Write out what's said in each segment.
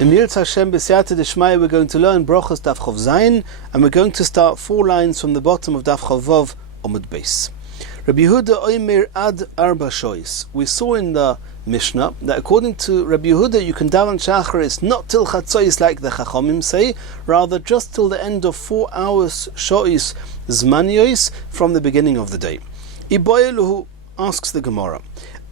Emir Hashem b'siyata d'shmaya, we're going to learn Brachos Daf Chav Zayin, and we're going to start 4 lines from the bottom of Daf Chav Vav Omud Beis. Rabbi Yehuda Omer ad arba shois. We saw in the Mishnah that according to Rabbi Yehuda, you can daven Shacharis not till Chatzois like the Chachamim say, rather just till the end of 4 hours shois zmaniyos from the beginning of the day. Iboyeluhu asks the Gemara,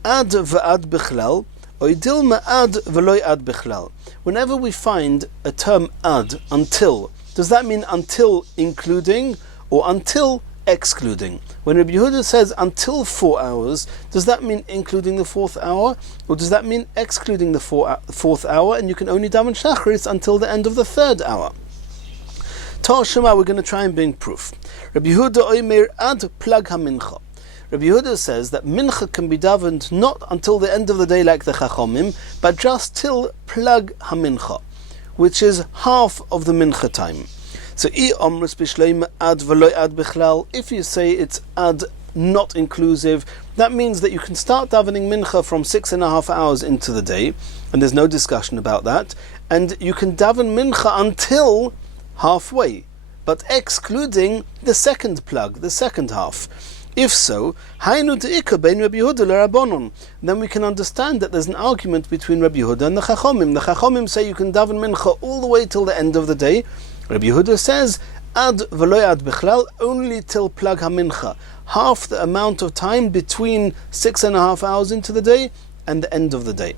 ad v'ad bichlal, oidil ma'ad v'loy ad bichlal. Whenever we find a term ad, until, does that mean until including or until excluding? When Rabbi Yehuda says until 4 hours, does that mean including the 4th hour, or does that mean excluding the 4th hour, and you can only daven shacharis until the end of the 3rd hour? Tar Shema, we're going to try and bring proof. Rabbi Yehuda oimer ad plag hamincha. Rabbi Yehuda says that mincha can be davened not until the end of the day like the Chachamim, but just till plag hamincha, which is half of the mincha time. So if you say it's ad not inclusive, that means that you can start davening mincha from 6.5 hours into the day, and there's no discussion about that, and you can daven mincha until halfway, but excluding the second plug, the second half. If so, then we can understand that there's an argument between Rabbi Yehuda and the Chachamim. The Chachamim say you can daven mincha all the way till the end of the day. Rabbi Yehuda says, ad v'loy ad bichlal, only till plag hamincha, half the amount of time between 6.5 hours into the day and the end of the day.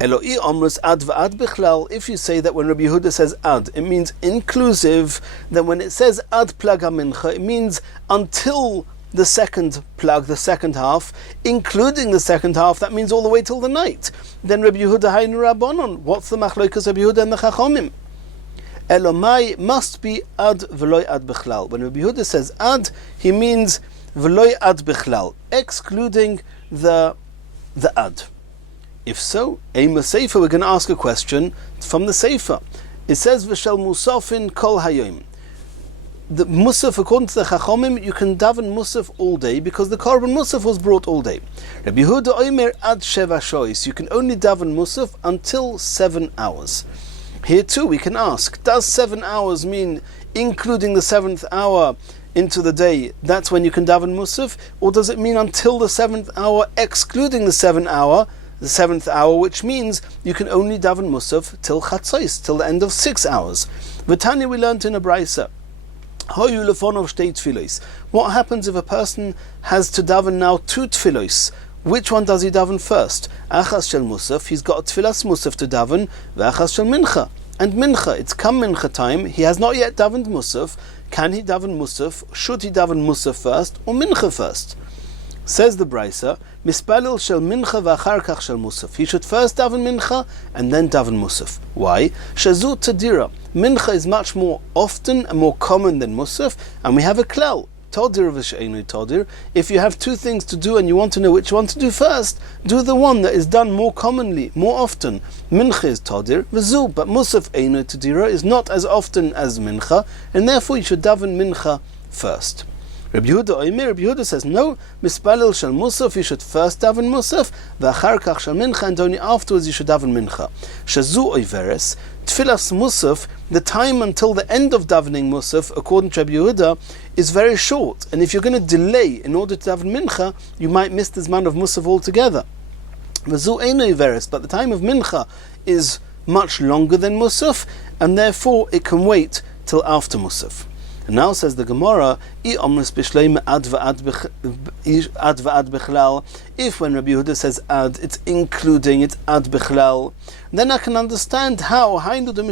Eloi omrus ad v'ad bichlal, if you say that when Rabbi Yehuda says ad, it means inclusive, then when it says ad plag hamincha, it means until the second plug, the second half, including the second half, that means all the way till the night. Then Rabbi Yehuda haynu rabbanon, what's the machlokas Rabbi Yehuda and the Chachamim? Elomai must be ad v'loy ad bichlal. When Rabbi Yehuda says ad, he means v'loy ad bichlal, excluding the ad. If so, Eima Sefer, we're going to ask a question from the Sefer. It says v'shel musafin kol hayom. The musaf, according to the Chachamim, you can daven musaf all day because the korban musaf was brought all day. Rabbi Yehuda omer ad sheva shois. You can only daven musaf until 7 hours. Here too we can ask, does 7 hours mean including the 7th hour into the day, that's when you can daven musaf? Or does it mean until the 7th hour, excluding the 7th hour, which means you can only daven musaf till chatzos, till the end of 6 hours? V'tanya, we learned in a brisa, what happens if a person has to daven now 2 tfilos? Which one does he daven first? Achas shel musaf, he's got a tfilas musaf to daven, v'achas shel mincha. And mincha, it's come mincha time, he has not yet davened musaf. Can he daven musaf? Should he daven musaf first or mincha first? Says the brisa, mispalil shel mincha v'achar kach shel musaf. He should first daven mincha and then daven musaf. Why? Shazu tadira. Mincha is much more often and more common than musaf, and we have a klal. Todir v'she'enu todir. If you have 2 things to do and you want to know which one to do first, do the one that is done more commonly, more often. Mincha is todir v'zu, but musaf einu tadira is not as often as mincha, and therefore you should daven mincha first. Rabbi Yehuda says no. Mispalil shel musaf, you should first daven musaf, v'achar kach shel mincha, and only afterwards you should daven mincha. Shazu oiveres, tfilas musaf, the time until the end of davening musaf, according to Rabbi Yehuda, is very short. And if you're going to delay in order to daven mincha, you might miss the zman of musaf altogether. V'zu eino oiveres, but the time of mincha is much longer than musaf, and therefore it can wait till after musaf. And now says the Gemara, if when Rabbi Yehuda says ad, it's including, it's ad bichlal, then I can understand how I understand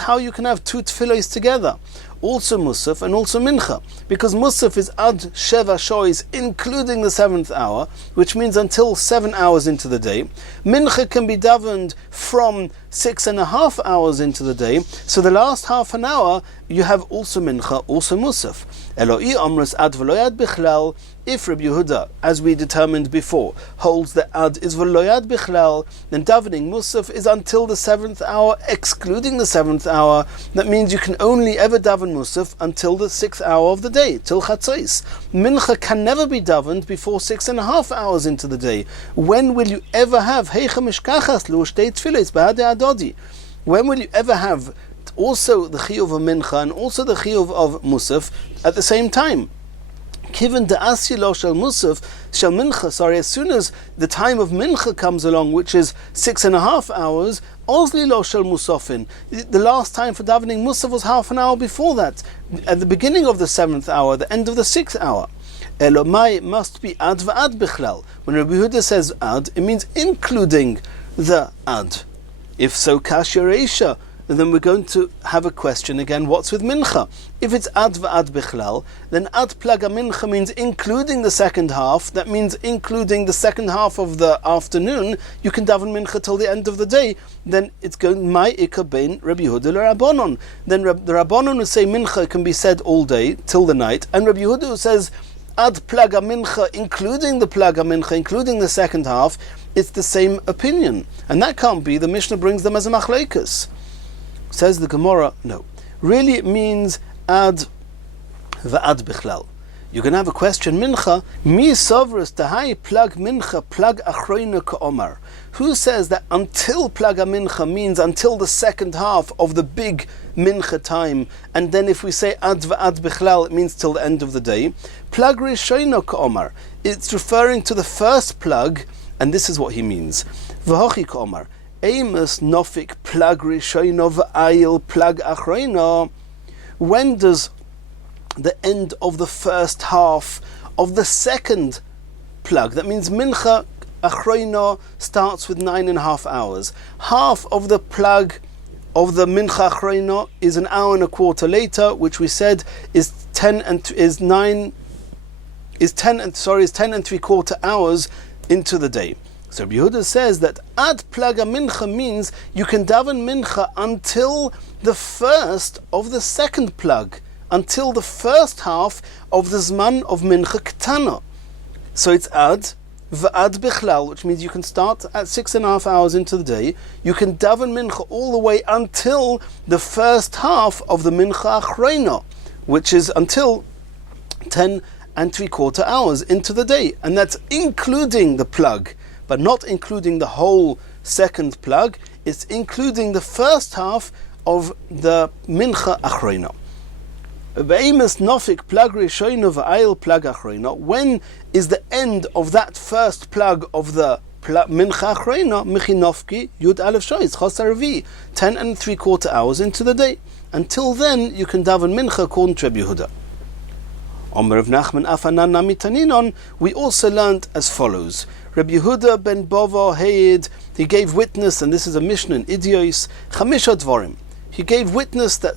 how you can have 2 tfilos together, also musaf and also mincha, because musaf is ad sheva shois, including the 7th hour, which means until 7 hours into the day. Mincha can be davened from 6.5 hours into the day, so the last half an hour you have also mincha, also musaf. Eloi amras ad v'loyad bichlal. If Rabbi Yehuda, as we determined before, holds that ad is v'loyad bichlal, then davening musaf is until the 7th hour, excluding the 7th hour. That means you can only ever daven musaf until the 6th hour of the day, till chatzos. Mincha can never be davened before 6.5 hours into the day. When will you ever have heicha mishkachas lu'shtei tfilos b'hadei adodi? When will you ever have also the chiyuv of mincha and also the chiyuv of musaf at the same time? Given the asylo shel musaf shel mincha, as soon as the time of mincha comes along, which is 6.5 hours, ozli lo shel musafin. The last time for davening musaf was half an hour before that, at the beginning of the 7th hour, the end of the 6th hour. Elomai must be ad va'ad bichlal. When Rabbi Yehuda says ad, it means including the ad. If so, kasher reisha, then we're going to have a question again, what's with mincha? If it's ad va'ad bichlal, then ad plaga mincha means including the second half. That means including the second half of the afternoon. You can daven mincha till the end of the day. Then it's going my ikka bein Rabbi Yehuda l'Rabbanon. Then the Rabbanon will say mincha can be said all day till the night, and Rabbi Yehuda says ad plaga mincha, including the plaga mincha, including the second half. It's the same opinion, and that can't be. The Mishnah brings them as a machlekes. Says the Gemara, no. Really it means ad va'ad bichlal. You're going to have a question, mincha, mi sovras tahai plag mincha plag achroina ka'omar. Who says that until plaga mincha means until the second half of the big mincha time, and then if we say ad va'ad bichlal, it means till the end of the day. Plag rishoina ka'omar. It's referring to the first plug, and this is what he means. V'hochi ka'omar. Amos nofik plag rishoino v'ayil plag achroino. When does the end of the first half of the second plug, that means mincha achroino, starts with 9.5 hours. Half of the plug of the mincha achroino is an hour and a quarter later, which we said is 10 and 3/4 hours into the day. So Rabbi Yehuda says that ad plaga mincha means you can daven mincha until the first of the second plug, until the first half of the zman of mincha ketana. So it's ad va'ad bichlal, which means you can start at 6.5 hours into the day. You can daven mincha all the way until the first half of the mincha achreina, which is until 10 3/4 hours into the day, and that's including the plug, but not including the whole second plug. It's including the first half of the mincha achreina. When is the end of that first plug of the mincha achreina? Michinofki yud aleph shoyz chosarvi, 10 3/4 hours into the day. Until then, you can daven mincha according to Rabbi Yehuda. Omer of Nachman afanan namitaninon. We also learnt as follows. Rabbi Yehuda ben Bova Hayid, he gave witness, and this is a Mishnah in Idios, Chamisha Dvorim. He gave witness that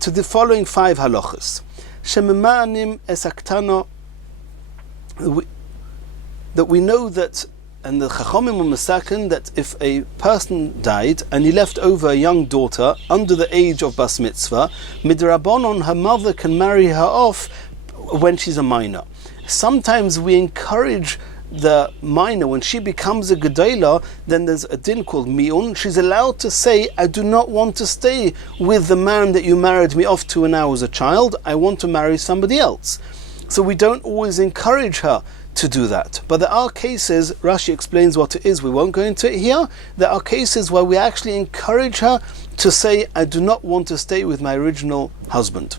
to the following 5 halachas. Shememanim esaktano, that we know that, and the Chachomim were masaken, that if a person died and he left over a young daughter under the age of bas mitzvah, midrabanon, her mother can marry her off when she's a minor. Sometimes we encourage the minor, when she becomes a gedola, then there's a din called mi'un. She's allowed to say, I do not want to stay with the man that you married me off to when I was a child. I want to marry somebody else. So we don't always encourage her to do that. But there are cases, Rashi explains what it is, we won't go into it here. There are cases where we actually encourage her to say, I do not want to stay with my original husband.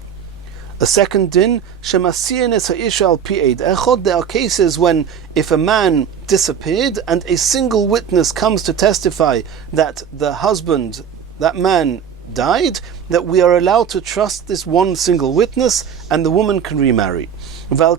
A second din, there are cases when if a man disappeared and a single witness comes to testify that the husband, that man, died, that we are allowed to trust this one single witness and the woman can remarry. That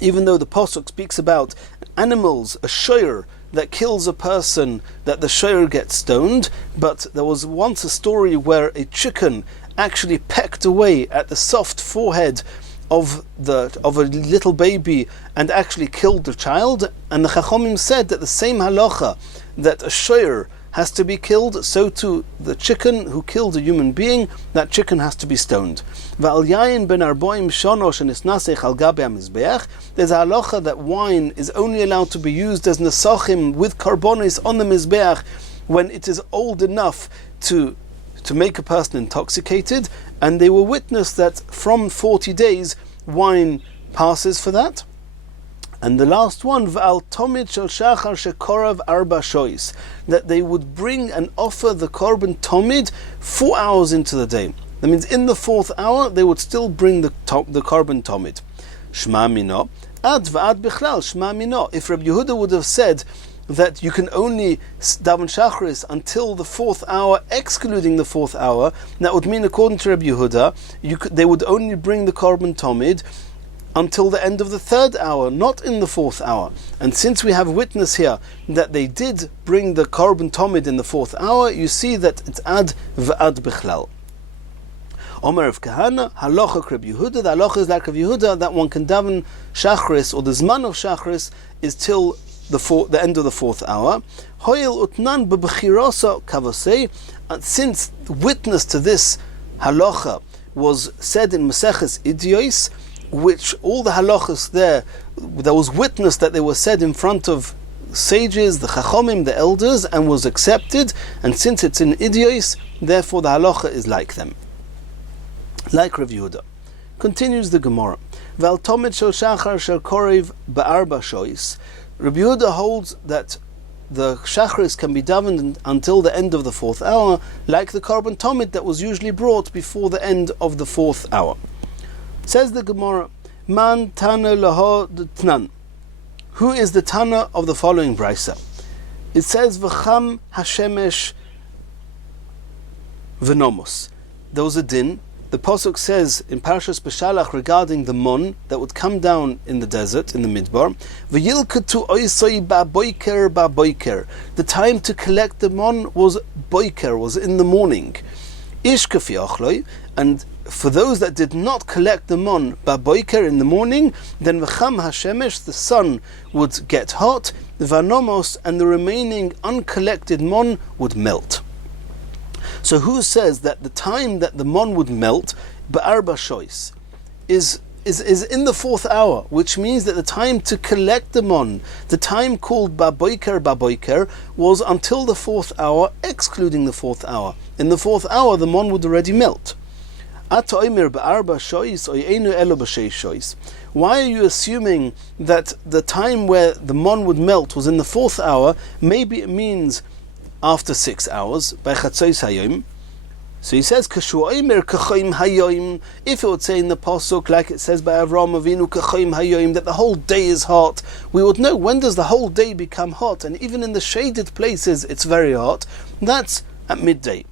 even though the Pasuk speaks about animals, a shoyer that kills a person, that the shoyer gets stoned, but there was once a story where a chicken actually pecked away at the soft forehead of a little baby and actually killed the child, and the Chachomim said that the same halacha, that a shoyer has to be killed, so too the chicken who killed a human being, that chicken has to be stoned. There's a halacha that wine is only allowed to be used as nesachim with karbonis on the mizbeach when it is old enough to make a person intoxicated, and they will witness that from 40 days wine passes for that. And the last one, v'al tomid shel shachar shekorav arba shois, that they would bring and offer the korban tomid 4 hours into the day. That means in the 4th hour they would still bring the korban tomid. Shma mino, ad v'ad bichlal shma mino. If Rabbi Yehuda would have said that you can only daven shacharis until the 4th hour, excluding the 4th hour, that would mean, according to Rabbi Yehuda, they would only bring the korban tomid until the end of the 3rd hour, not in the 4th hour. And since we have witness here that they did bring the korban tomid in the 4th hour, you see that it's ad v'ad bichlal. Omer of Kahana, halacha Rabbi Yehuda. The halacha is like Rabbi Yehuda, that one can daven shachris, or the zman of shachris is till the end of the 4th hour. Hoyel utnan bebechirasa kavasei. And since the witness to this halacha was said in Mesechus Idiois, which all the halachas there was witness that they were said in front of sages, the chachomim, the elders, and was accepted. And since it's in Idiois, therefore the halacha is like them, like Rav Yehuda. Continues the Gemara. Val tomid shel shachar shel korev ba'arba shois. Rabbi Yehuda holds that the shacharis can be davened until the end of the 4th hour, like the korban tomid that was usually brought before the end of the 4th hour. Says the Gemara, Man Tana Laho Tnan. Who is the Tana of the following brisa? It says, V'cham Hashemesh V'nomos. There was a din. The Pasuk says in Parashas Beshalach regarding the mon that would come down in the desert, in the midbar, V'yilketu oisoi ba'boiker ba'boiker. The time to collect the mon was boiker, was in the morning. Ish kafi achloi, and for those that did not collect the mon ba'boiker in the morning, then v'cham hashemesh, the sun would get hot, v'anomos, and the remaining uncollected mon would melt. So who says that the time that the mon would melt, ba'arba shois, is in the 4th hour, which means that the time to collect the mon, the time called ba'boiker, was until the 4th hour, excluding the 4th hour. In the 4th hour, the mon would already melt. Why are you assuming that the time where the mon would melt was in the 4th hour? Maybe it means after 6 hours, by chatzos hayom. So he says, if it would say in the Pasuk, like it says by Avraham Avinu, kachayim hayom, that the whole day is hot, we would know when does the whole day become hot, and even in the shaded places it's very hot. That's at midday.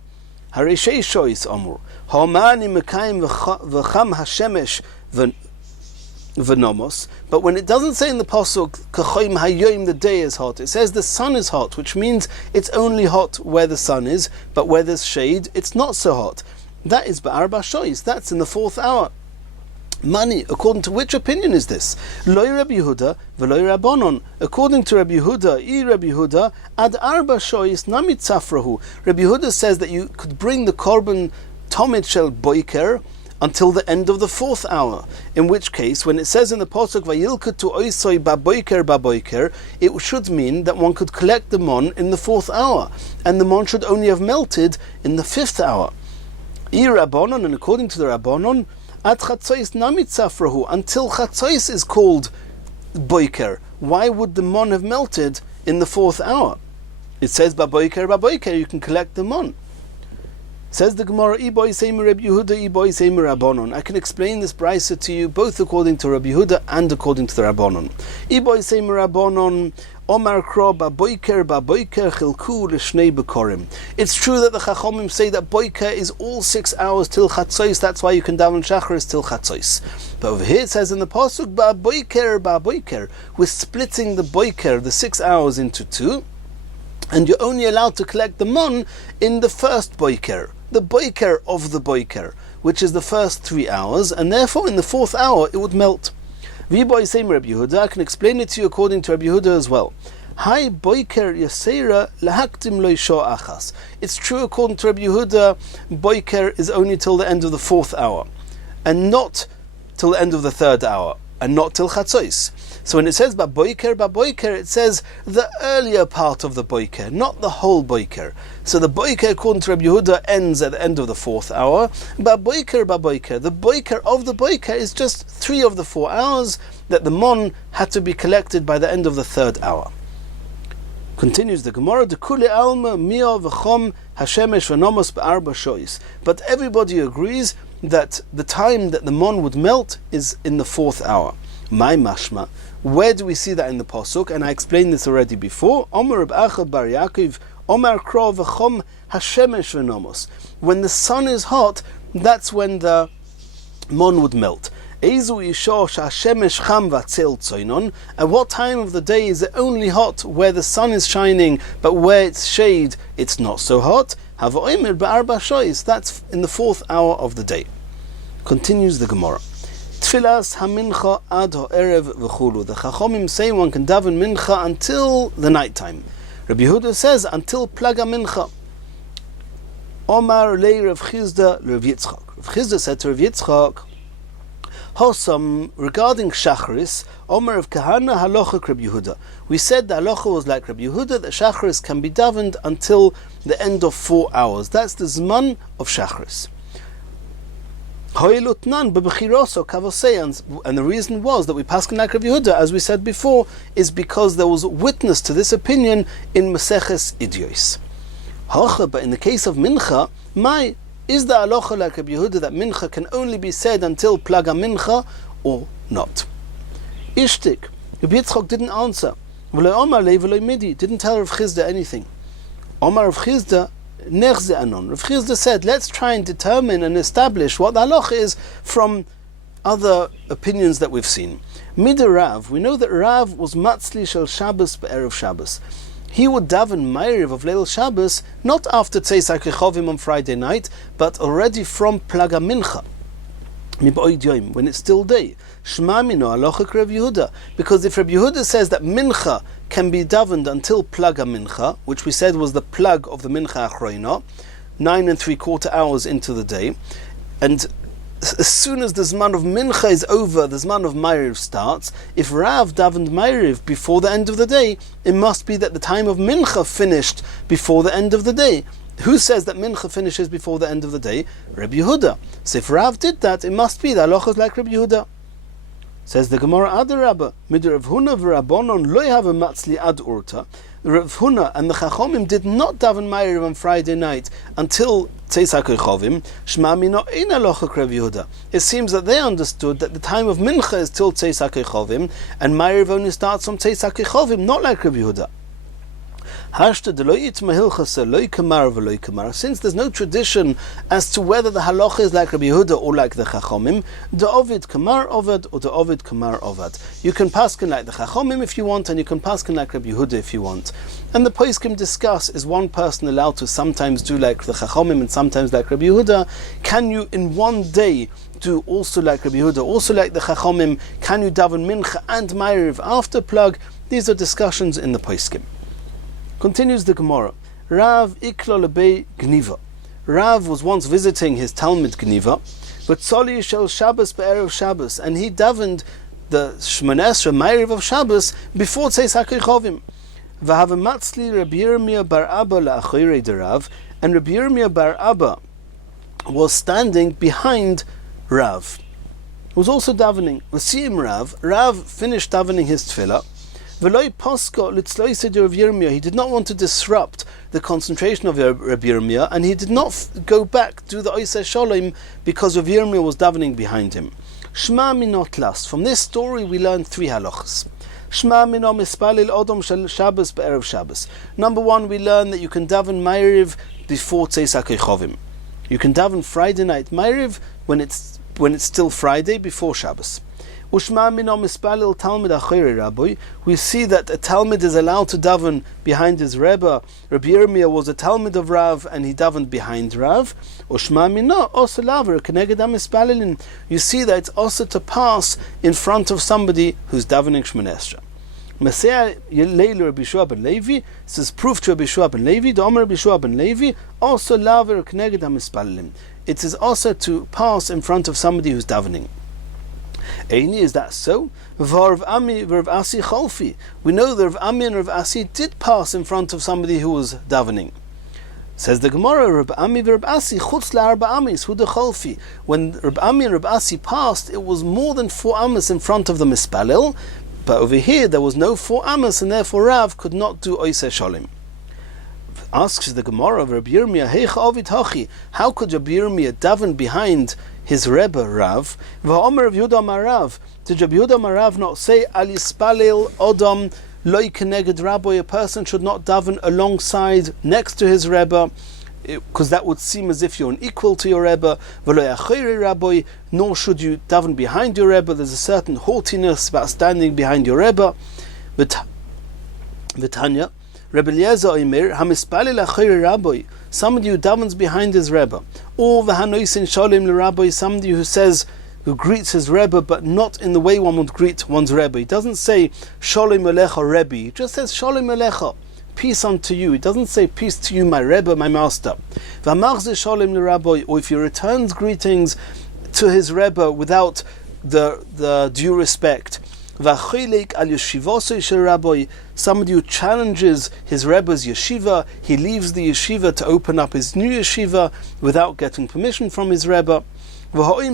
Harishei shois amur. Ha'mani mekayim v'cham hashemesh v'nomos. But when it doesn't say in the Pasuk, kachayim hayom, the day is hot, it says the sun is hot, which means it's only hot where the sun is, but where there's shade, it's not so hot. That is ba'arba shois, that's in the 4th hour. Mani, according to which opinion is this? Loi Rabbi Yehuda v'loi Rabbanon. According to Rabbi Yehuda, Rabbi Yehuda, ad arba shois namit tzafrahu. Rabbi Yehuda says that you could bring the korban tomid shel boiker until the end of the 4th hour. In which case, when it says in the Pasuk, vayilketu oisoi ba'boiker, it should mean that one could collect the mon in the 4th hour, and the mon should only have melted in the 5th hour. Rabbanon, and according to the Rabbanon, at chatzos namit tzafrahu, until chatzos is called boiker. Why would the mon have melted in the 4th hour? It says ba'boiker, you can collect the mon. Says the Gemara, Iboy Seimer Rabbi Yehuda, Iboy Seimer Rabbanon. I can explain this brisa to you both according to Rabbi Yehuda and according to the Rabbanon. Iboy Seimer Rabbanon, Omar Kro ba'boiker chilku l'shnei bekorim. It's true that the Chachomim say that boiker is all 6 hours till chatzos. That's why you can daven shacharis till chatzos. But over here it says in the pasuk ba'boiker. We're splitting the boiker, the 6 hours, into 2, and you're only allowed to collect the mon in the first boiker, the boiker of the boiker, which is the first 3 hours, and therefore in the 4th hour it would melt. V'boy same Rabbi Yehuda, I can explain it to you according to Rabbi Yehuda as well. Hai boiker yasera lahaktim lo shor achas. It's true according to Rabbi Yehuda, boiker is only till the end of the 4th hour, and not till the end of the 3rd hour, and not till chatzos. So when it says baboiker, it says the earlier part of the boiker, not the whole boiker. So the boiker according to Rabbi Yehuda ends at the end of the 4th hour. Baboiker, the boiker of the boiker is just 3 of the 4 hours that the mon had to be collected by the end of the 3rd hour. Continues the Gemara, Dekule alma mia v'chom hashemesh v'nomos be'arba shois. But everybody agrees that the time that the mon would melt is in the 4th hour. My mashma. Where do we see that in the pasuk? And I explained this already before. Omer Reb Acha bar Yaakov, Omer Kro v'chom hashemesh v'nomos. When the sun is hot, that's when the mon would melt. Ezu isho shashemesh cham v'atzel tzoinon. At what time of the day is it only hot where the sun is shining, but where it's shade, it's not so hot? Havoimer ba'arba shois. That's in the 4th hour of the day. Continues the Gemara. Tfilas hamincha ad ha'erev v'chulu. The Chachomim say one can daven mincha until the night time. Rabbi Yehuda says until plaga mincha. Omar lei Rav Chizda Rav Yitzchak. Rav Chizda said to Rav Yitzchak, Hosam, regarding Shacharis, Omar of Kahana halacha Rabbi Yehuda. We said the halacha was like Rabbi Yehuda, that Shacharis can be davened until the end of 4 hours. That's the zman of Shacharis. And the reason was that we paskin like Rabbi Yehuda, as we said before, is because there was witness to this opinion in Masechus Idios. But in the case of Mincha, is the halacha like Rabbi Yehuda that Mincha can only be said until plaga Mincha or not? Ishtik. Rabbi Yitzchak didn't answer. Didn't tell Rav Chizda anything. Omar Rav Chizda Nechze anon. Rav Chizda said, let's try and determine and establish what the halacha is from other opinions that we've seen. Mida Rav, we know that Rav was matzli shel Shabbos be'erev Shabbos. He would daven Ma'ariv of Leil Shabbos not after Tzeis HaKechovim on Friday night, but already from Plaga Mincha, when it's still day. Shma mino halacha Rav Yehuda, because if Rabbi Yehuda says that Mincha can be davened until Plaga Mincha, which we said was the plug of the Mincha Achroina, 9 3/4 hours into the day, and as soon as the Zman of Mincha is over, the Zman of Ma'ariv starts. If Rav davened Ma'ariv before the end of the day, it must be that the time of Mincha finished before the end of the day. Who says that Mincha finishes before the end of the day? Rabbi Yehuda. So if Rav did that, it must be the halachas like Rabbi Yehuda. Says the Gemara, Adarabba, mid Rav Huna v'Rabbanon lo have a matzli ad urta. Rav Huna and the Chachomim did not daven Ma'ariv on Friday night until Tzeis HaKechovim. Shma mino ein halacha Rav Yehuda. It seems that they understood that the time of Mincha is till Tzeis HaKechovim, and Ma'ariv only starts from Tzeis HaKechovim, not like Rav Yehuda. Since there's no tradition as to whether the halacha is like Rabbi Yehuda or like the Chachomim, the Ovid Kamar Ovad or the Ovid Kamar Ovad. You can paskin like the Chachomim if you want, and you can paskin like Rabbi Yehuda if you want. And the poskim discuss, is one person allowed to sometimes do like the Chachomim and sometimes like Rabbi Yehuda? Can you in one day do also like Rabbi Yehuda, also like the Chachomim? Can you daven Mincha and Ma'ariv after plug? These are discussions in the poskim. Continues the Gemara. Rav iklo lebei gniva. Rav was once visiting his Talmud Gniva, but Tzoli shel Shabbos be'erev Shabbos, and he davened the Shmoneh Esrei Ma'ariv of Shabbos before Tzeis HaKechovim. V'have matzli Rabbi Yirmiyah bar Abba la'achorei de Rav, and Rabbi Yirmiyah bar Abba was standing behind Rav. He was also davening. V'siyim Rav finished davening his tefillah. He did not want to disrupt the concentration of Rabbi Yirmiyah, and he did not go back to the Oiseh Shalom because Rabbi Yirmiyah was davening behind him. Shma minot last. From this story we learn 3 halachas. Shma mino mispalil odom shel Shabbos be'erev Shabbos. Number 1, we learn that you can daven Ma'ariv before Tzeis HaKechovim. You can daven Friday night Ma'ariv when it's still Friday before Shabbos. Ushma mino mispalil Talmud achorei Rabbi. We see that a Talmud is allowed to daven behind his Rebbe. Rabbi Yirmiyah was a Talmud of Rav, and he davened behind Rav. Ushma mino osa laver keneged hamispalilin. You see that it's also to pass in front of somebody who's davening Shmoneh Esrei. Maseh Leilu Rabbi Shua ben Levi, this is proof to Rabbi Shua ben Levi, the Omer Rabbi Shua ben Levi, also laver kneged hamispalalim. It is also to pass in front of somebody who's davening. Eini, is that so? Rav Ami, Rav Asi Cholfi. We know that Rav Ami and Rav Asi did pass in front of somebody who was davening. Says the Gemara, Rav Ami Rav Asi chutz la'arba amis hu de Cholfi. When Rav Ami and Rav Asi passed, it was more than 4 amas in front of the mispalel, but over here there was no 4 amas, and therefore Rav could not do oiseh sholim. Asks the Gemara, Rabbi Yirmiyah, heicha ovid hachi, how could Rabbi Yirmiyah daven behind his Rebbe Rav? V'omer Rav Yehuda Amar Rav, did Rabbi Yehuda Amar Rav not say, al yispalel odom lo keneged rabbi, a person should not daven alongside, next to his Rebbe, because that would seem as if you're an equal to your Rebbe, v'lo yachiri rabbi, nor should you daven behind your Rebbe. There's a certain haughtiness about standing behind your Rebbe. V'tanya, Rebbe Eliezer Omer, hamispalel achiri rabbi, somebody who davens behind his Rebbe, or v'hanoisin shalom l'rabbi, somebody who greets his Rebbe, but not in the way one would greet one's Rebbe. He doesn't say Shalom Alecha Rebbe, he just says Shalom Alecha, peace unto you. He doesn't say peace to you, my Rebbe, my master. V'amachze Shalom l'Rabbi, or if he returns greetings to his Rebbe without the due respect. V'achilek al yeshivosei shel Rabbi, somebody who challenges his Rebbe's yeshiva, he leaves the yeshiva to open up his new yeshiva without getting permission from his Rebbe. Or if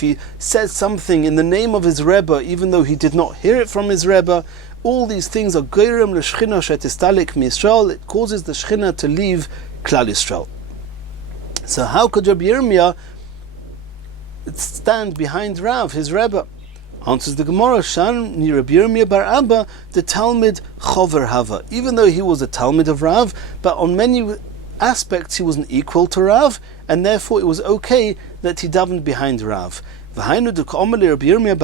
he says something in the name of his Rebbe, even though he did not hear it from his Rebbe, all these things are geirem l'shchina shetistalik mi'Yisrael. It causes the Shchina to leave Klal Yisrael. So how could Rabbi Yirmiyah stand behind Rav, his Rebbe? Answers the Gemara, Shan ni Rabbi Yirmiyah bar Abba, the Talmud chover hava. Even though he was a Talmud of Rav, but on many aspects he wasn't equal to Rav, and therefore it was okay that he davened behind Rav. We find that Rabbi Yirmiyah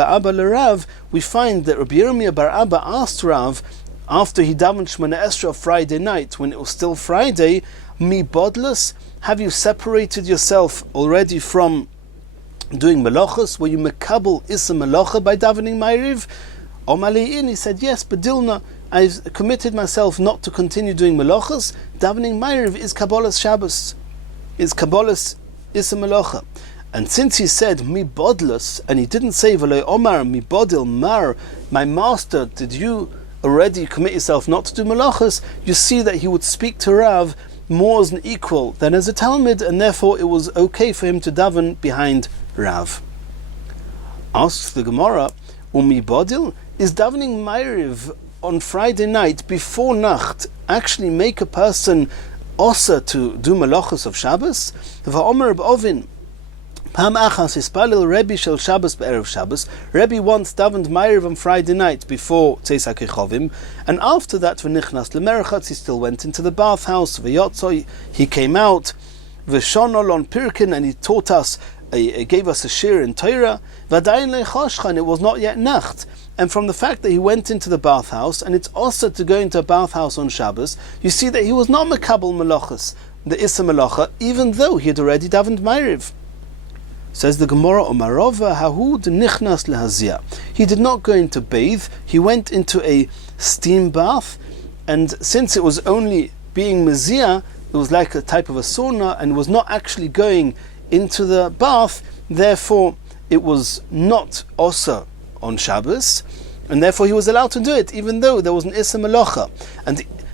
bar Abba asked Rav, after he davened Shemona Esrei Friday night, when it was still Friday, mi bodless, have you separated yourself already from doing melachos? Were you mekabel issa melacha by davening Ma'ariv? Omalein, he said, yes, bedilna, I've committed myself not to continue doing melachos. Davening Ma'ariv is Kabbalah's Shabbos, is Kabbalah's issa melacha. And since he said mi bodless, and he didn't say v'lo omar mi bodil mar, my master, did you already commit yourself not to do melachos? You see that he would speak to Rav more as an equal than as a Talmud, and therefore it was okay for him to daven behind Rav. Asks the Gemara, umi bodil, is davening Ma'ariv on Friday night before Nacht actually make a person osa to do melachos of Shabbos? V'omer b'ovin, Pam achas ispalil Rebbe shel Shabbos be'erev Shabbos. Rebbe once davened Ma'ariv on Friday night before Tzeis HaKechovim, and after that v'nichnas lemerchatz, he still went into the bathhouse. V'yotzoi, he came out. V'shonol on Pirkin, and he taught us, gave us a shir in Torah. V'adayin lechoshchan, it was not yet Nacht. And from the fact that he went into the bathhouse, and it's also to go into a bathhouse on Shabbos, you see that he was not mekabel melachos, the issa melacha, even though he had already davened Ma'ariv. Says the Gemara, Omarova hahud nichnas lehazia. He did not go into bathe, he went into a steam bath, and since it was only being mazia, it was like a type of a sauna, and was not actually going into the bath, therefore it was not osa on Shabbos, and therefore he was allowed to do it, even though there was an issa melacha.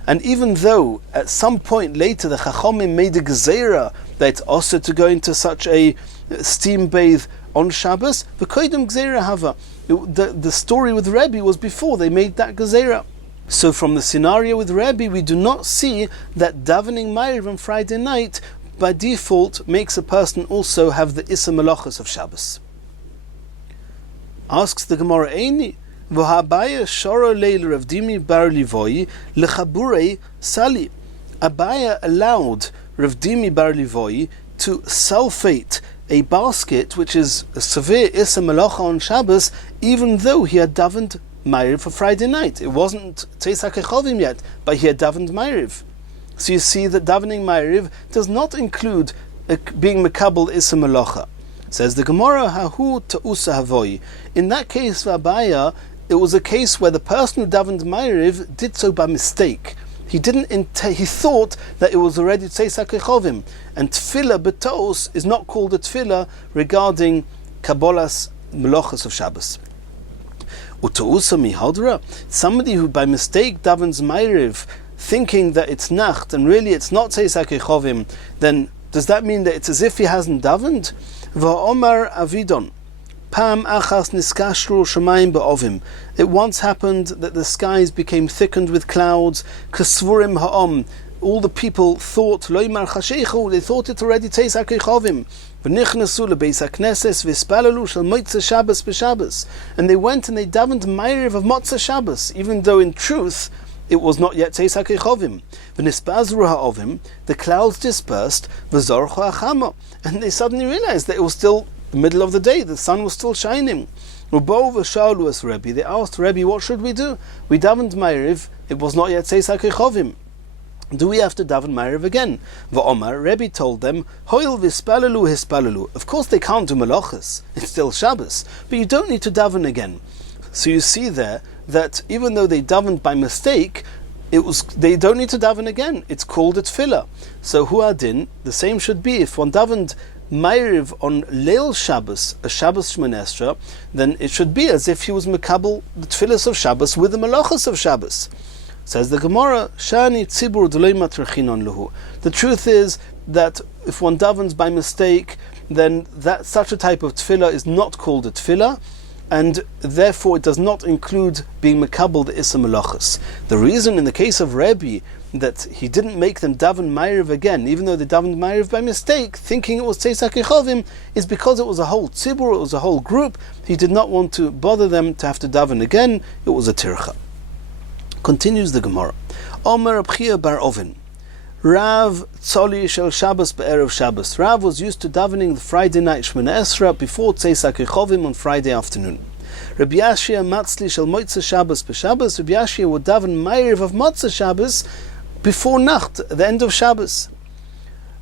And even though at some point later the Chachomim made a gezerah that it's also to go into such a steam bathe on Shabbos, the koydem gezerah hava. The story with Rebbe was before they made that gezerah. So from the scenario with Rebbe, we do not see that davening Ma'ariv on Friday night by default makes a person also have the issa melachos of Shabbos. Asks the Gemara, Eini, V'habaya shoro leil Rav Dimi bar Livoi lechabure sali. Abaya allowed Rav Dimi bar Livoi to sulfate a basket, which is a severe issa melacha on Shabbos, even though he had davened Ma'ariv for Friday night. It wasn't Tzeis HaKechovim yet, but he had davened Ma'ariv. So you see that davening Ma'ariv does not include being mekabel issa melacha. Says the Gemara, Hahu ta'usa havoi. In that case, V'abaya, it was a case where the person who davened Ma'ariv did so by mistake. He thought that it was already Tzeis HaKechovim, and Tefillah B'Tos is not called a Tefillah regarding Kabbalas Melochas of Shabbos. U'Ta'usa Mihadra, somebody who by mistake davens Ma'ariv, thinking that it's Nacht and really it's not Tzeis HaKechovim, then does that mean that it's as if he hasn't davened? Va'omar Avidon. Pam achas niskashru shamayim ba'ovim. It once happened that the skies became thickened with clouds. Kasvurim ha'om. All the people thought loymar chashechu. They thought it already Tzeis HaKechovim. V'nichnasu lebeis hakneses v'spalalu shel motzei Shabbos b'Shabbos. And they went and they davened Ma'ariv of motzei Shabbos, even though in truth it was not yet Tzeis HaKechovim. V'nispazru ha'ovim. The clouds dispersed. V'zorchu ha'chama. And they suddenly realized that it was still the middle of the day, the sun was still shining. They asked Rebbe, what should we do? We davened Ma'ariv, it was not yet Tzeis HaKechovim. Do we have to daven Ma'ariv again? V'omar, Rebbe told them, Hoil v'hispalalu hispalalu. Of course they can't do Melochas, it's still Shabbos, but you don't need to daven again. So you see there that even though they davened by mistake, they don't need to daven again. It's called a tefillah. So huadin, the same should be if one davened Ma'ariv on Leil Shabbos, a Shabbos Shmoneh Esrei, then it should be as if he was mekabel the tefillahs of Shabbos with the melachos of Shabbos. Says the Gemara, Shani tzibur d'loi matrachinon lehu. The truth is that if one davens by mistake, then such a type of tefillah is not called a tefillah, and therefore it does not include being mekabel the issa melachos. The reason in the case of Rebbe that he didn't make them daven Ma'ariv again, even though they davened Ma'ariv by mistake, thinking it was Tzeis HaKechovim, is because it was a whole tzibur, it was a whole group. He did not want to bother them to have to daven again. It was a tircha. Continues the Gemara. Omer Abchia bar Ovin. Rav Tzoli shel Shabbos be'erev Shabbos. Rav was used to davening the Friday night Shmoneh Esrei before Tzeis HaKechovim on Friday afternoon. Rabbi Yashia matzli shel motzei Shabbos b'Shabbos. Rabbi Yashia would daven Ma'ariv of motzei Shabbos before Nacht, the end of Shabbos.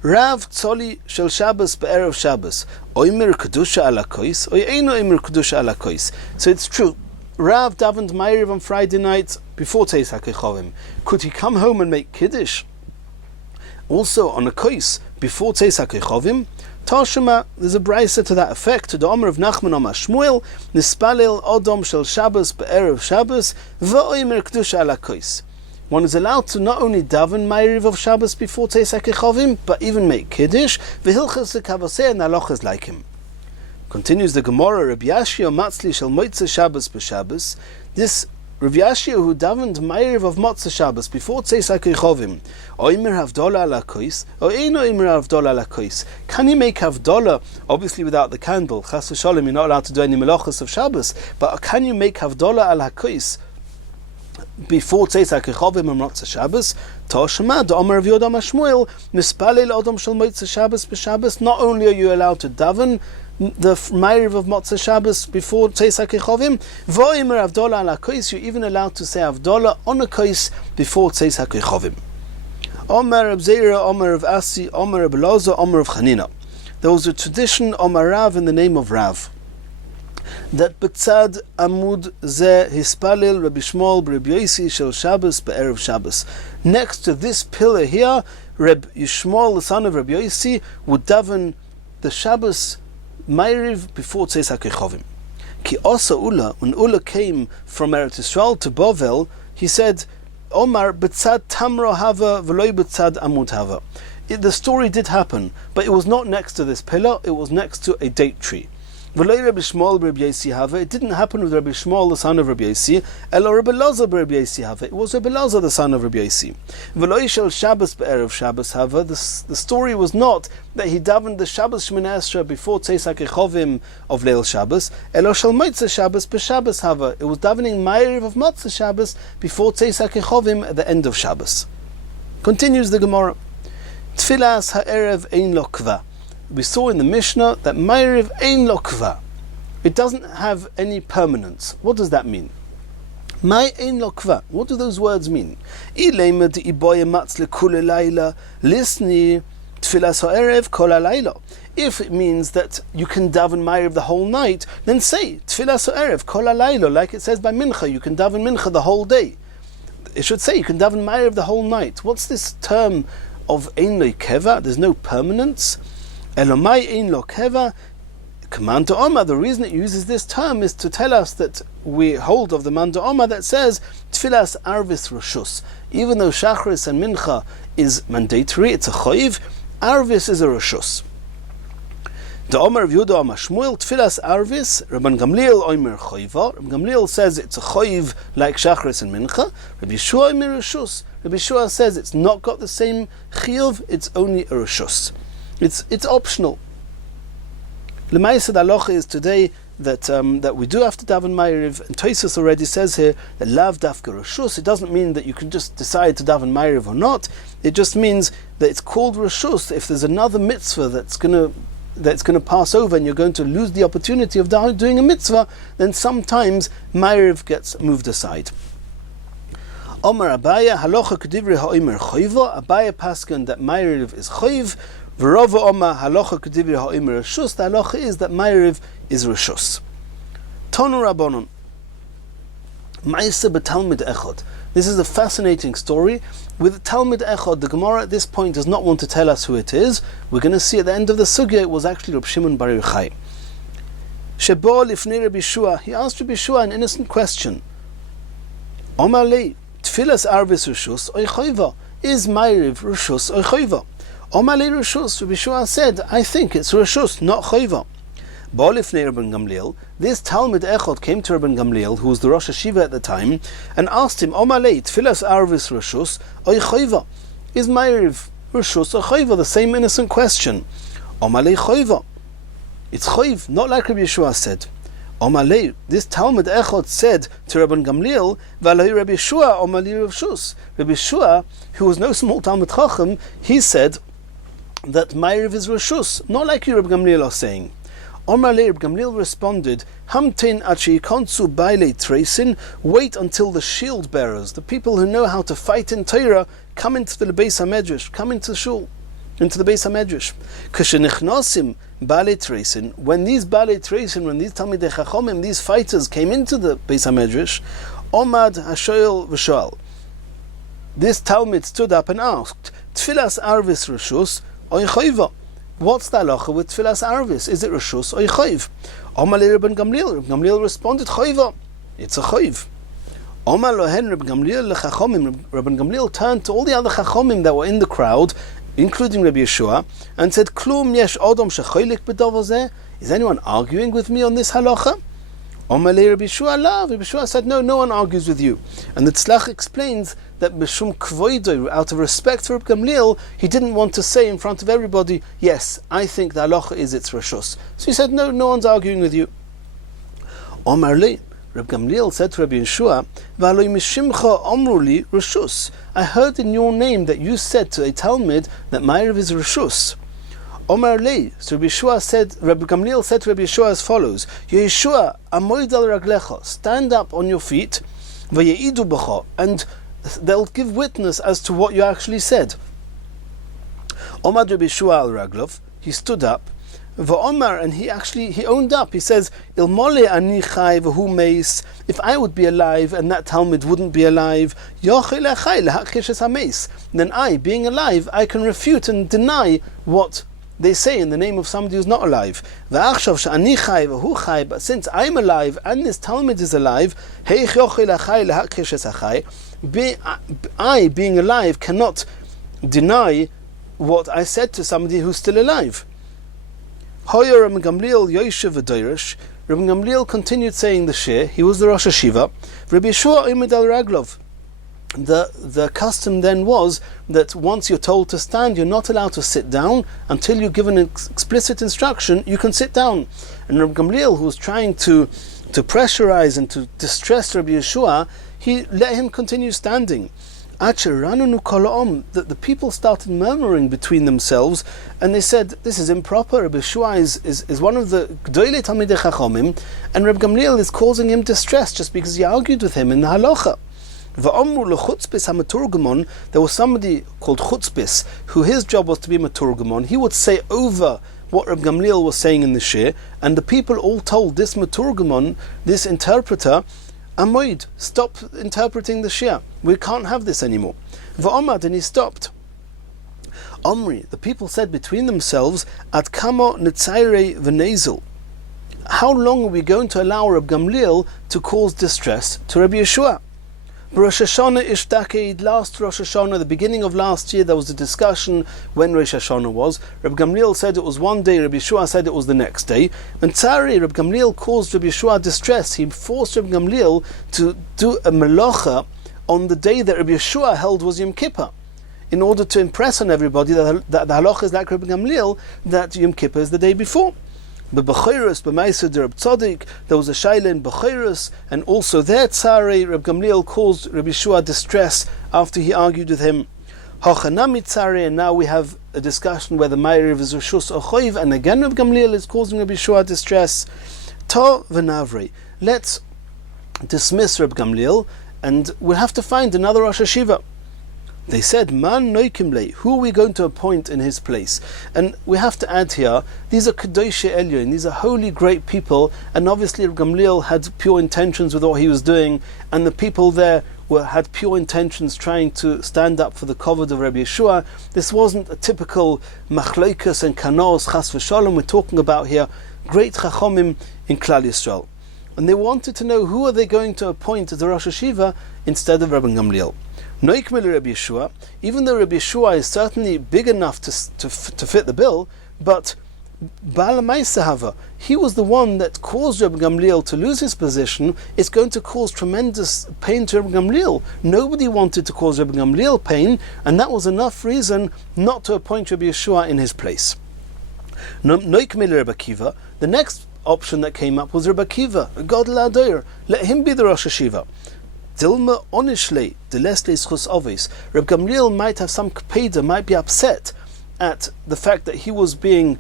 Rav Tzoli shel Shabbos be'erev Shabbos. Oimer kedusha ala kois, oy eino oimer kedusha ala kois. So it's true. Rav davened Ma'ariv on Friday night before Tzeis HaKechovim. Could he come home and make Kiddush also on a kois before Tzeis HaKechovim? Tashema, there's a brisa to that effect. To the Omer of Nachman Omar Shmuel, Nispalil Odom shel Shabbos be'erev Shabbos, v'oimer kedusha ala kois. One is allowed to not only daven Ma'ariv of Shabbos before Tzeis HaKechovim, but even make Kiddush, v'hilchas lekavaseh and halachas like him. Continues the Gemara, Rabbi Yashia matzli shel motzei Shabbos b'Shabbos. This Rabbi Yashia who davened Ma'ariv of motzei Shabbos before Tzeis HaKechovim, oimer havdola ala kois, or eino oimer havdola ala kois. Can you make havdola, obviously without the candle? Chas v'sholem, you're not allowed to do any melachos of Shabbos, but can you make havdola ala kois before Tzeis HaKechovim and motzei Shabbos? Toshema, the Omer of Yodam HaShmuel, Nispalil Odom shel motzei Shabbos b'Shabbos. Not only are you allowed to daven the Ma'ariv of motzei Shabbos before Tzeis HaKechovim, v'oimer avdola ala kois, you're even allowed to say avdola on a kois before Tzeis HaKechovim. Omer of Zera, Omer of Asi, Omer of Beloza, Omer of Chanina. There was a tradition, Omer Rav, in the name of Rav, that betzad amud ze hispalil Rabbi Shmuel Rabbi Yosi shel Shabbos be'erev Shabbos. Next to this pillar here, Rabbi Yishmael, the son of Rabbi Yosi, would daven the Shabbos Ma'ariv before Tzeis HaKechovim. Ki osa Ula, when Ula came from Eretz Yisrael to Bovel, he said, Omar betzad tamro hava v'loi betzad amud hava. The story did happen, but it was not next to this pillar, it was next to a date tree. V'loi Rabbi Shmuel Rabbi Yosi hava. It didn't happen with Rabbi Shmuel, the son of Rabbi Yosi, elo Rabbi Loza Rabbi Yosi hava. It was Rabbi Loza, the son of Rabbi Yosi. V'loi shel Shabbos be'erev Shabbos hava. The story was not that he davened the Shabbos Shmoneh Esrei before Tzeis HaKechovim of Leil Shabbos, elo shel motzei Shabbos b'Shabbos hava. It was davening Ma'ariv of motzei Shabbos before Tzeis HaKechovim at the end of Shabbos. Continues the Gemara. Tfilas ha'erev ein lo kva. We saw in the Mishnah that Ma'ariv ein lo kva. It doesn't have any permanence. What does that mean? Mai ein lo kva. What do those words mean? Ilema de iboye matz lekule laila lisni tfilas ha'erev kol halayla. If it means that you can daven Ma'ariv the whole night, then say Tfilas Erev Kol Halayla, like it says by Mincha. You can daven Mincha the whole day. It should say you can daven Ma'ariv the whole night. What's this term of Ein Lo Keva? There's no permanence. Elomai Ein Lo Keva. Command to Omar, the reason it uses this term is to tell us that we hold of the man to Omar that says Tfilas Arvis Rishus. Even though Shachris and Mincha is mandatory, it's a Choiv, Arvis is a Rishus. The Omar of Yehuda Omar Shmuel, Tfilas Arvis, Rabban Gamliel Omer Choiva. Rabban Gamliel says it's a Choiv like Shachris and Mincha. Rabbi Yeshua Omer Rishus. Rabbi Yeshua says it's not got the same Chiyuv, it's only a Rishus. It's optional. L'maisa the halacha is today that we do have to daven Ma'ariv, and Tosfos already says here that lav dafka reshus. It doesn't mean that you can just decide to daven Ma'ariv or not. It just means that it's called reshus if there's another mitzvah that's going to pass over and you're going to lose the opportunity of doing a mitzvah. Then sometimes Ma'ariv gets moved aside. Omar Abaya halacha kedivri ha'omer choiva. Abaya paskin that Ma'ariv is choiv. V'rova Omar halacha kedivri ha'omer reshus. The halacha is that Ma'ariv is reshus. Tonu Rabbanon. Ma'aseh b'Talmud Echad. This is a fascinating story. With Talmud Echad, the Gemara at this point does not want to tell us who it is. We're going to see at the end of the sugya it was actually Reb Shimon bar Yochai. Shebo lifnei Rabbi Yeshua. He asked Rabbi Yeshua an innocent question. Omar lei tfilas arvis reshus oy choiva. Is Ma'ariv reshus oy choiva? Omar lei reshus. Rabbi Yeshua said, I think it's reshus, not choiva. Ba'olifnei Rabban Gamliel, this Talmud Echad came to Rabban Gamliel, who was the Rosh Hashiva at the time, and asked him, Omar lei tfilas arvis reshus oy choiva. Is Ma'ariv reshus or choiva? The same innocent question. Omar lei choiva. It's choiv, not like Rabbi Yeshua said. Omar lei, this Talmud Echad said to Rabban Gamliel, V'aloi Rabbi Yeshua Omar lei reshus. Rabbi Yeshua, who was no small Talmud Chacham, he said that Ma'ariv is reshus, not like you Rabbi Gamliel are saying. Omar lei, Rabbi Gamliel responded, Hamtin achi konsu bailei tresin, wait until the shield bearers, the people who know how to fight in Torah, come into the Beis HaMedrash, come into the shul, into the Beis HaMedrash. K'shenichnosim bailei tresin, when these bailei tresin, when these Talmidei Chachomim, these fighters came into the Beis HaMedrash, Omad hashoel v'shoal. This Talmud stood up and asked, Tfilas arvis reshus oy choiva. What's the halacha with Tfilas Arvis? Is it Reshus or Chayv? Omar le Rabban Gamliel. Rabban Gamliel responded, Chayva. It's a Chayv. Omar lohen Rabban Gamliel lechachomim. Rabban Gamliel turned to all the other chachomim that were in the crowd, including Rabbi Yeshua, and said, Klum yesh odom shechoylik b'dover zeh. Is anyone arguing with me on this halacha? Omar le Rabbi Yeshua la. Rabbi Yeshua said, no one argues with you. And the Tzlach explains that b'shum kvoido, out of respect for Rabbi Gamliel, he didn't want to say in front of everybody, yes, I think the halacha is its reshus. So he said, no one's arguing with you. Omar le, Rabbi Gamliel said to Rabbi Yeshua, V'aloi mishimcha omru li reshus. I heard in your name that you said to a Talmud that Ma'ariv is reshus. Omar le, so Rabbi Gamliel said to Rabbi Yeshua as follows, Yeshua, amoid al raglecha, stand up on your feet, v'yeidu b'cha, and they'll give witness as to what you actually said. Omar Rabbi Yeshua al raglov, he stood up, v'omar, and he owned up. He says, Ilmole ani chai v'hu meis, if I would be alive and that Talmud wouldn't be alive, yochei lechai lehakish es hameis, then I, being alive, I can refute and deny what they say in the name of somebody who's not alive. But since I'm alive and this Talmud is alive, I, being alive, cannot deny what I said to somebody who's still alive. Rabbi Gamliel continued saying the shir. He was the Rosh Hashiva. Rabbi Yeshua imid al raglov. The custom then was that once you're told to stand, you're not allowed to sit down until you're given an explicit instruction. You can sit down. And Rabbi Gamliel, who was trying to pressurize and to distress Rabbi Yeshua, he let him continue standing. The people started murmuring between themselves, and they said, this is improper. Rabbi Yeshua is one of the Gdolei Talmidei Chachomim, and Rabbi Gamliel is causing him distress just because he argued with him in the halacha. There was somebody called Chutzpis, who his job was to be Maturgamon. He would say over what Reb Gamliel was saying in the shir, and the people all told this Maturgamon, this interpreter, Amoid, stop interpreting the shir. We can't have this anymore. V'omad, and he stopped. Omri, the people said between themselves, Ad kamo netzaire v'nezel. How long are we going to allow Reb Gamliel to cause distress to Rabbi Yeshua? Rosh Hashanah ishtakeid, last Rosh Hashanah, the beginning of last year, there was a discussion when Rosh Hashanah was. Reb Gamliel said it was one day, Rabbi Yeshua said it was the next day. And Tzari, Reb Gamliel caused Rabbi Yeshua distress. He forced Reb Gamliel to do a melacha on the day that Rabbi Yeshua held was Yom Kippur, in order to impress on everybody that the halacha is like Rabbi Gamliel, that Yom Kippur is the day before. But B'chayros, B'maisa de Reb Tzadik, there was a shaila in B'chayros, and also there Tzarei, Reb Gamliel caused Rabbi Yeshua distress after he argued with him. Hachanami Tzarei, and now we have a discussion whether Ma'ariv is Rishus or Choiv, and again Reb Gamliel is causing Rabbi Yeshua distress. Ta v'navrei, let's dismiss Reb Gamliel, and we'll have to find another Rosh Hashiva. They said, Man noikimle, who are we going to appoint in his place? And we have to add here, these are Kadoshei Elyon, these are holy, great people, and obviously Reb Gamliel had pure intentions with what he was doing, and the people there had pure intentions trying to stand up for the kavod of Rabbi Yeshua. This wasn't a typical machlokas and kanos, chas v'shalom. We're talking about here great chachomim in Klal Yisrael. And they wanted to know who are they going to appoint as the Rosh Hashiva instead of Rabbi Gamliel. Noikmil Rabbi Yeshua, even though Rabbi Yeshua is certainly big enough to fit the bill, but Baal Maisahava, he was the one that caused Rabbi Gamliel to lose his position. It's going to cause tremendous pain to Rabbi Gamliel. Nobody wanted to cause Rabbi Gamliel pain, and that was enough reason not to appoint Rabbi Yeshua in his place. Noikmil Rabbi Akiva, the next option that came up was Rabbi Akiva, Gadol Adoyer, let him be the Rosh Hashiva. Dilma onishle delesle schus ovis. Reb Gamliel might have some kpeda, might be upset at the fact that he was being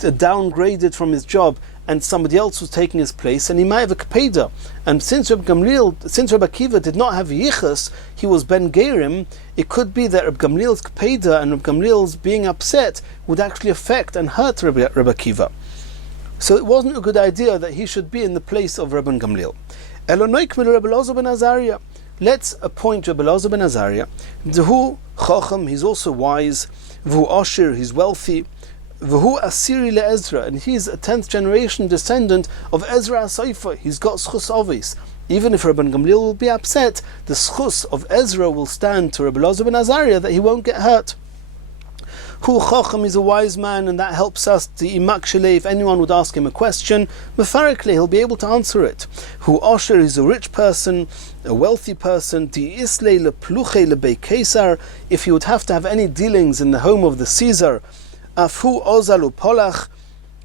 downgraded from his job and somebody else was taking his place, and he might have a kpeda. And since Reb Akiva did not have yichus, he was ben gerim. It could be that Reb Gamliel's kpeda and Reb Gamliel's being upset would actually affect and hurt Reb Akiva. So it wasn't a good idea that he should be in the place of Reb Gamliel. Let's appoint Rabbi Elazar ben Azariah. V'hu chacham, he's also wise. V'hu ashir, he's wealthy. V'hu asiri le'Ezra, and he's a 10th generation descendant of Ezra HaSofer. He's got schus ovis. Even if Rabbi Gamliel will be upset, the schus of Ezra will stand to Rabbi Elazar ben Azariah that he won't get hurt. Hu Chacham is a wise man, and that helps us to imakshele. If anyone would ask him a question, mefarikle, he'll be able to answer it. Hu Asher is a rich person, a wealthy person. Di isle lepluche lebei Caesar, if he would have to have any dealings in the home of the Caesar. Afhu ozalu polach,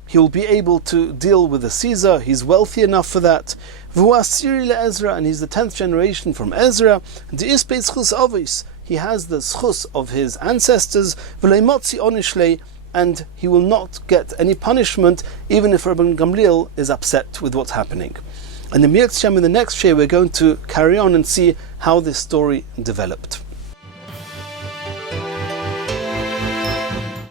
he will be able to deal with the Caesar. He's wealthy enough for that. V'hu asiri le'Ezra, and he's the 10th generation from Ezra. Di ispeis chus avis, he has the schus of his ancestors, and he will not get any punishment even if Rabbi Gamliel is upset with what's happening. And in the next share we're going to carry on and see how this story developed.